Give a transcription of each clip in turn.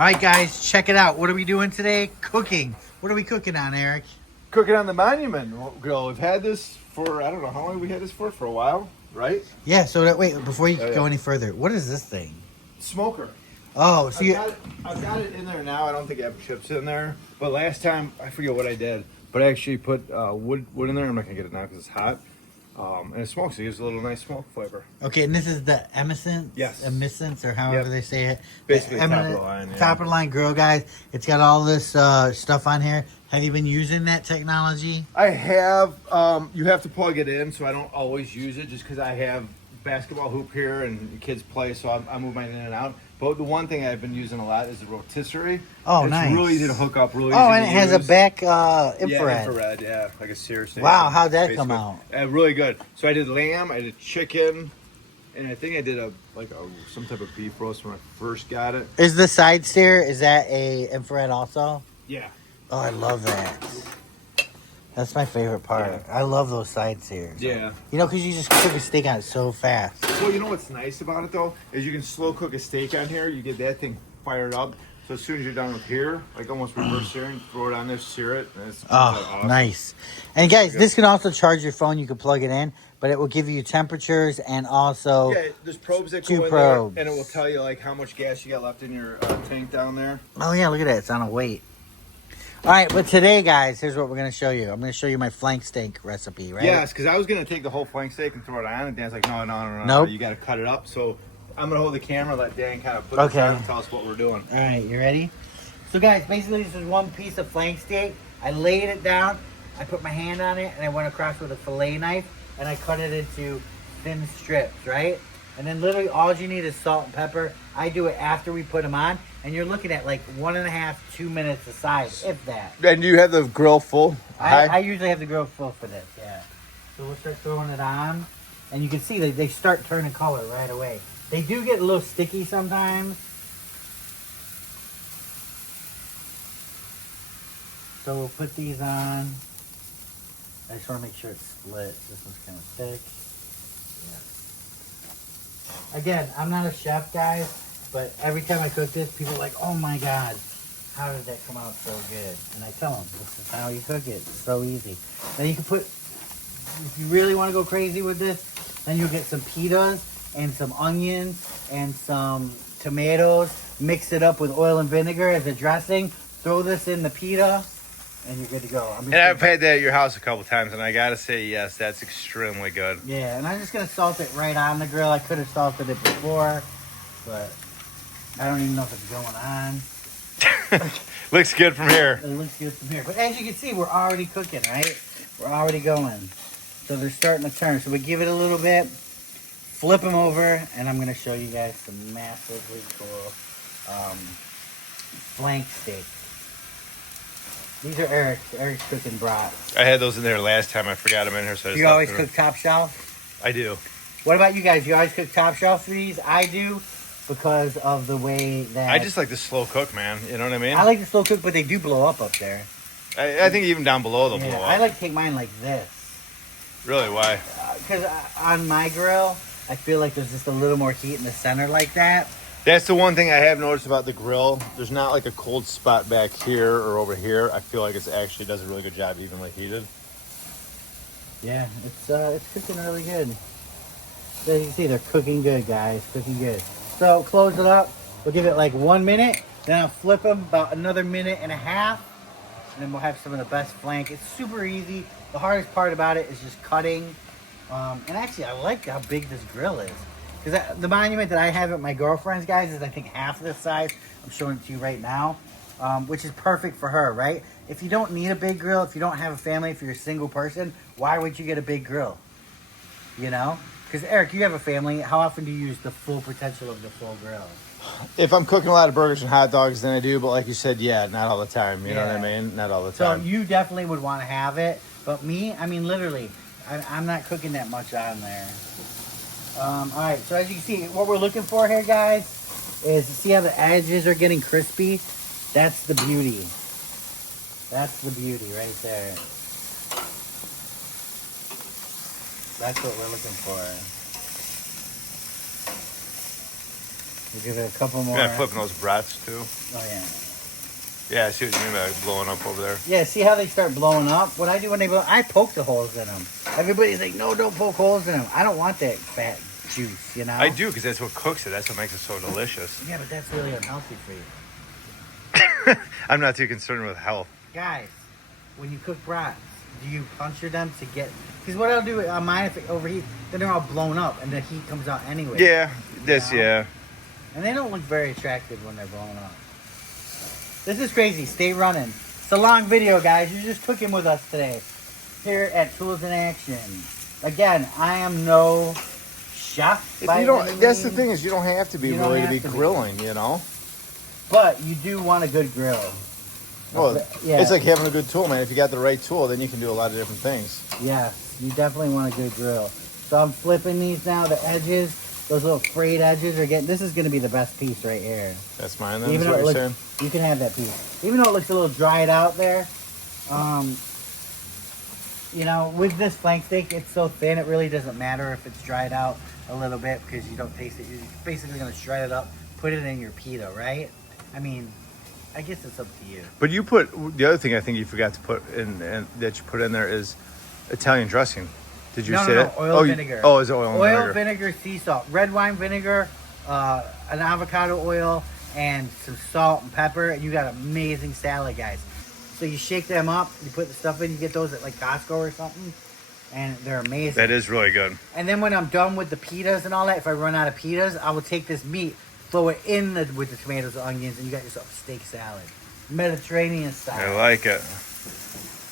All right, guys, check it out. What are we doing today? Cooking. What are we cooking on, Eric? Cooking on the Monument Grill. We've had this for, I don't know how long we had this for a while, right? Yeah, so wait, before you Oh, go yeah. any further, what is this thing? Smoker. Oh, so I've got it in there now. I don't think I have chips in there. But last time, I forget what I did. But I actually put wood in there. I'm not going to get it now because it's hot. And it smokes. It gives a little nice smoke flavor. Okay, and this is the Emiscence? Yes. Emiscence, or however Yep. they say it. Basically The top of the line, yeah. Top of the line grill, guys. It's got all this stuff on here. Have you been using that technology? I have. You have to plug it in, so I don't always use it just because I have basketball hoop here and the kids play, so I move mine in and out. But the one thing I've been using a lot is the rotisserie. Oh, it's nice. really easy to hook up. Really Oh, easy and it to has a use. back Yeah, infrared. infrared, yeah, like a sear station. Wow, how'd that come basically. out? Really good. So I did lamb, I did chicken, and I think I did some type of beef roast when I first got it. Is the side steer, is that a infrared also? Yeah. Oh, I love that. That's my favorite part. Yeah. I love those side steers. Yeah. You know, because you just cook a steak on it so fast. Well, you know what's nice about it though is you can slow cook a steak on here. You get that thing fired up. So as soon as you're done with here, like almost reverse searing, throw it on there, sear it. And it's awesome. Nice. And guys, this can also charge your phone. You can plug it in, but it will give you temperatures and also Yeah, there's probes that Two go in probes. there, and it will tell you like how much gas you got left in your tank down there. oh yeah, look at that. It's on a weight. All right, but today, guys, here's what we're gonna show you. I'm gonna show you my flank steak recipe, right? Yes, because I was gonna take the whole flank steak and throw it on, and Dan's like, no, Nope. you got to cut it up. So I'm gonna hold the camera, let Dan kind of put Okay. this on and tell us what we're doing. All right, you ready? So, guys, basically, this is one piece of flank steak. I laid it down. I put my hand on it, and I went across with a fillet knife, and I cut it into thin strips, right? And then literally all you need is salt and pepper. I do it after we put them on, and you're looking at like 1.5, 2 minutes aside, if that. And do you have the grill full? I usually have the grill full for this, yeah. So we'll start throwing it on, and you can see they start turning color right away. They do get a little sticky sometimes. So we'll put these on. I just want to make sure it's split. This one's kind of thick. Yeah. Again, I'm not a chef, guys, but every time I cook this, people are like, oh my God, how did that come out so good? And I tell them, this is how you cook it. It's so easy. Then you can put, if you really want to go crazy with this, then you'll get some pitas and some onions and some tomatoes. Mix it up with oil and vinegar as a dressing. Throw this in the pita, and you're good to go. And I've had that at your house a couple times, and I gotta say, yes, that's extremely good. Yeah, and I'm just gonna salt it right on the grill. I could have salted it before, but I don't even know if it's going on. Looks good from here. It looks good from here. But as you can see, we're already cooking, right? We're already going. So they're starting to turn. So we give it a little bit, flip them over, and I'm gonna show you guys some massively cool flank steak. These are Eric's cooking brats. I had those in there last time. I forgot them in here, so I just You left always them. cook top shelf? I do. What about you guys? You always cook top shelf for these? I do, because of the way that... I just like the slow cook, man. You know what I mean? I like the slow cook, but they do blow up there. I think even down below they'll Yeah, blow up. I like to take mine like this. Really? Why? Because on my grill, I feel like there's just a little more heat in the center like that. That's the one thing I have noticed about the grill. There's not like a cold spot back here or over here. I feel like it actually does a really good job evenly heated. Yeah, it's cooking really good. So you can see they're cooking good, guys. Cooking good. So close it up. We'll give it like 1 minute. Then I'll flip them about another 1.5 minutes. And then we'll have some of the best flank. It's super easy. The hardest part about it is just cutting. And actually, I like how big this grill is. Because the Monument that I have at my girlfriend's, guys, is I think half this size. I'm showing it to you right now. Which is perfect for her, right? If you don't need a big grill, if you don't have a family, if you're a single person, why would you get a big grill? You know? Because, Eric, you have a family. How often do you use the full potential of the full grill? If I'm cooking a lot of burgers and hot dogs, then I do. But like you said, yeah, not all the time. You know what I Yeah. mean? Not all the So time. you definitely would want to have it. But me, I mean, literally, I'm not cooking that much on there. All right, so as you can see, what we're looking for here, guys, is to see how the edges are getting crispy. That's the beauty. That's the beauty right there. That's what we're looking for. We'll give it a couple more. Yeah, flipping those brats too. Oh yeah. Yeah, I see what you mean by blowing up over there. Yeah, see how they start blowing up? What I do when they blow, I poke the holes in them. Everybody's like, no, don't poke holes in them. I don't want that fat juice, you know? I do, because that's what cooks it. That's what makes it so delicious. Yeah, but that's really unhealthy for you. I'm not too concerned with health. Guys, when you cook brats, do you puncture them to get... Because what I'll do on mine, if it overheats, then they're all blown up and the heat comes out anyway. Yeah, this, You know? yeah. And they don't look very attractive when they're blown up. This is crazy. Stay running. It's a long video, guys. You're just cooking with us today here at Tools in Action. Again, I am no chef. By You don't. any That's the means, thing is, you don't have to be You don't really to have be to be. grilling. You know. but you do want a good grill. Well, Yeah. it's like having a good tool, man. If you got the right tool, then you can do a lot of different things. Yes, you definitely want a good grill. So I'm flipping these now. The edges, those little frayed edges are getting. This is going to be the best piece right here. That's mine. Then Even is though what it you're looks, saying. you can have that piece. Even though it looks a little dried out there, you know, with this flank steak, it's so thin, it really doesn't matter if it's dried out a little bit because you don't taste it. You're basically going to shred it up, put it in your pita, right? I mean, I guess it's up to you. But you put the other thing I think you forgot to put in, and that you put in there is Italian dressing. Did you say that? Oil and vinegar. Oh, is it oil and Oil, vinegar? vinegar, sea salt, red wine vinegar, an avocado oil, and some salt and pepper. And you got amazing salad, guys. So you shake them up, you put the stuff in, you get those at like Costco or something, and they're amazing. That is really good. And then when I'm done with the pitas and all that, if I run out of pitas, I will take this meat, throw it in with the tomatoes and onions, and you got yourself a steak salad. Mediterranean style. I like it.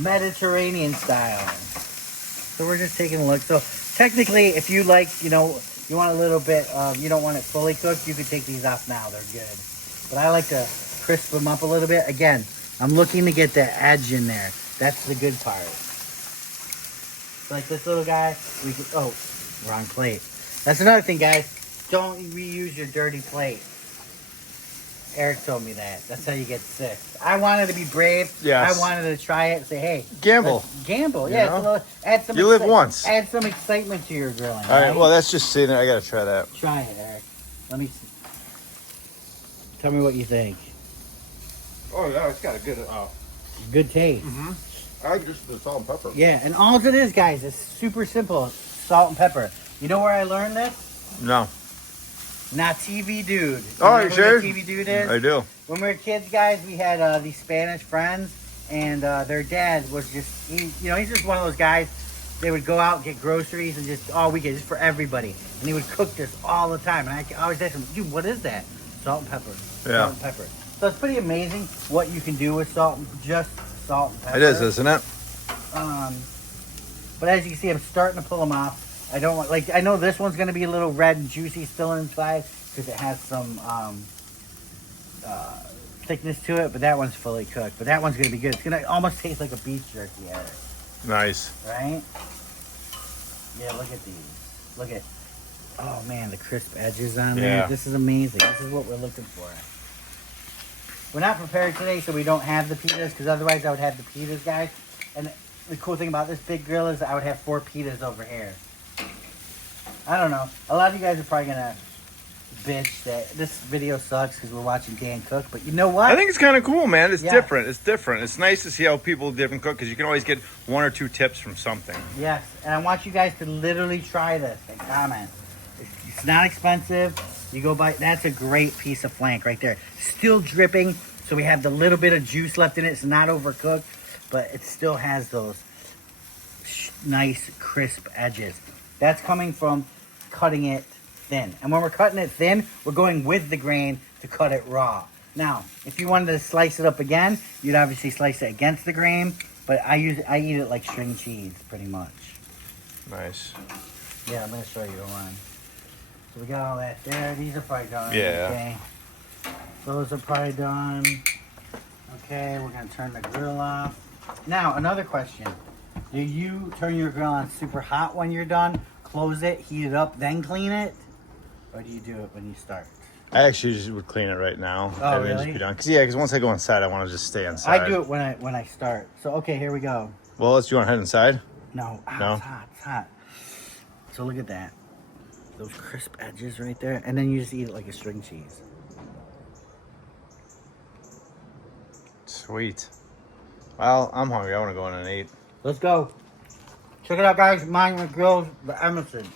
Mediterranean style. So we're just taking a look. So technically, if you like, you know, you want a little bit, you don't want it fully cooked, you can take these off now. They're good. But I like to crisp them up a little bit. Again, I'm looking to get the edge in there. That's the good part. So like this little guy, we could, oh, wrong plate. That's another thing, guys. Don't reuse your dirty plate. Eric told me that. That's how you get sick. I wanted to be brave. Yes. I wanted to try it and say, hey. Gamble. let's gamble. You Yeah. know? It's a little, add some You live once. Add some excitement to your grilling. All right. Well, that's just sitting there. I gotta try that. Try it, Eric. Let me see. Tell me what you think. Oh yeah, it's got a good. Good taste. I like just the salt and pepper. Yeah, and all it is, guys, is super simple. Salt and pepper. You know where I learned this? No. Not TV Dude. Oh, know you who sure? the TV Dude is? I do. When we were kids, guys, we had these Spanish friends, and their dad was just, he's just one of those guys. They would go out and get groceries and just all weekend, just for everybody. And he would cook this all the time. And I always ask him, dude, what is that? Salt and pepper. Yeah. Salt and pepper. So it's pretty amazing what you can do with just salt and pepper. It is, isn't it? But as you can see, I'm starting to pull them off. I don't want, I know this one's going to be a little red and juicy still inside because it has some thickness to it, but that one's fully cooked. But that one's going to be good. It's going to almost taste like a beef jerky, Eric. Nice. Right? Yeah, look at these. Look at, oh man, the crisp edges on there. Yeah. This is amazing. This is what we're looking for. We're not prepared today, so we don't have the pitas, because otherwise I would have the pitas, guys. And the cool thing about this big grill is I would have 4 pitas over here. I don't know. A lot of you guys are probably going to bitch that this video sucks because we're watching Dan cook, but you know what? I think it's kind of cool, man. It's Yeah. different. It's different. It's nice to see how people different cook because you can always get 1 or 2 tips from something. Yes, and I want you guys to literally try this and comment. It's not expensive. You go buy, that's a great piece of flank right there. Still dripping, so we have the little bit of juice left in it. It's not overcooked, but it still has those nice crisp edges. That's coming from cutting it thin. And when we're cutting it thin, we're going with the grain to cut it raw. Now, if you wanted to slice it up again, you'd obviously slice it against the grain, but I eat it like string cheese, pretty much. Nice. Yeah, I'm gonna show you one. So we got all that there. These are probably done. Yeah. Okay. Those are probably done. Okay, we're gonna turn the grill off. Now, another question. Do you turn your grill on super hot when you're done, close it, heat it up, then clean it? Or do you do it when you start? I actually just would clean it right now. Oh, and then really? Just be done. Because once I go inside, I want to just stay inside. I do it when I start. So, okay, here we go. Well, do you want to head inside? No, No? It's hot, it's hot. So look at that. those crisp edges right there, and then you just eat it like a string cheese. Sweet. Well, I'm hungry. I want to go in and eat. Let's go. Check it out, guys. Monument Grills, the Emerson.